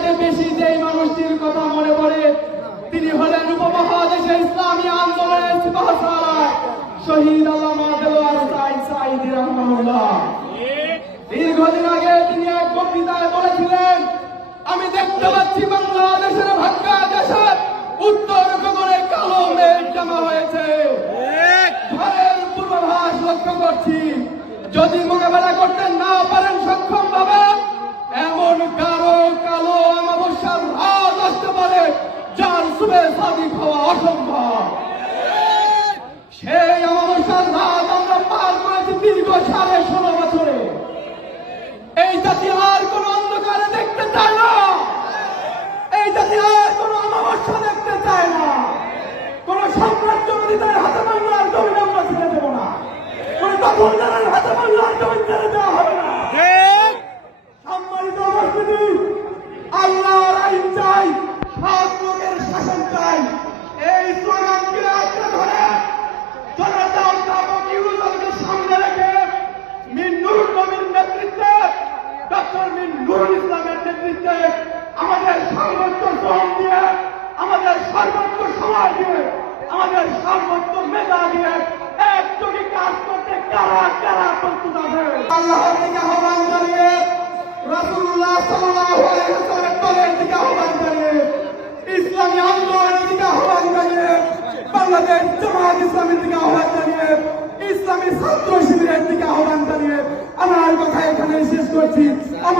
সবচাইতে বেশি যেই মানুষটির কথা মনে পড়ে তিনি হলেন উপমহাদেশে ইসলামী আন্দোলনের সিপাহসালার শহীদ আল্লামা দেওয়ার সাইদ সাইদ রহমানুল্লাহ দীর্ঘদিন আগে তিনি এক বক্তৃতায় বলেছিলেন শুভে সাদিক হওয়া অসম্ভব। সেই অমাবস্যার রাত আমরা পার করেছি দীর্ঘ সাড়ে ষোলো বছরে। এই জাতি আর কোন অন্ধকারে দেখতে চায় না। এই জাতি আর কোন অমাবস্যা দেখতে চায় না। কোন সাম্রাজ্য নদীদের হাতে বাংলার জমি আমরা ছেড়ে দেবো না। কোন কল্যাণের হাতে বাংলার জমি ছেড়ে দেওয়া হবে না। সম্মানিত উপস্থিতি নুরুল ইসলামের নেতৃত্বে আমাদের সর্বোচ্চ শ্রম দিয়ে, আমাদের সর্বোচ্চ সময় দিয়ে, আমাদের সর্বোচ্চ মেধা দিয়ে একযোগে কাজ করতে কারা কারা প্রস্তুত আছে? আল্লাহর দিকে আহ্বান জানিয়ে ওয়াসাল্লামের দলের দিকে আহ্বান জানিয়ে, ইসলামী আন্দোলনের দিকে আহ্বান জানিয়ে, বাংলাদেশ জামাত ইসলামের দিকে আহ্বান জানিয়ে, ইসলামী ছাত্র শিবিরের দিকে আহ্বান জানিয়ে, আমার কথা এখানে শেষ করছি। আমার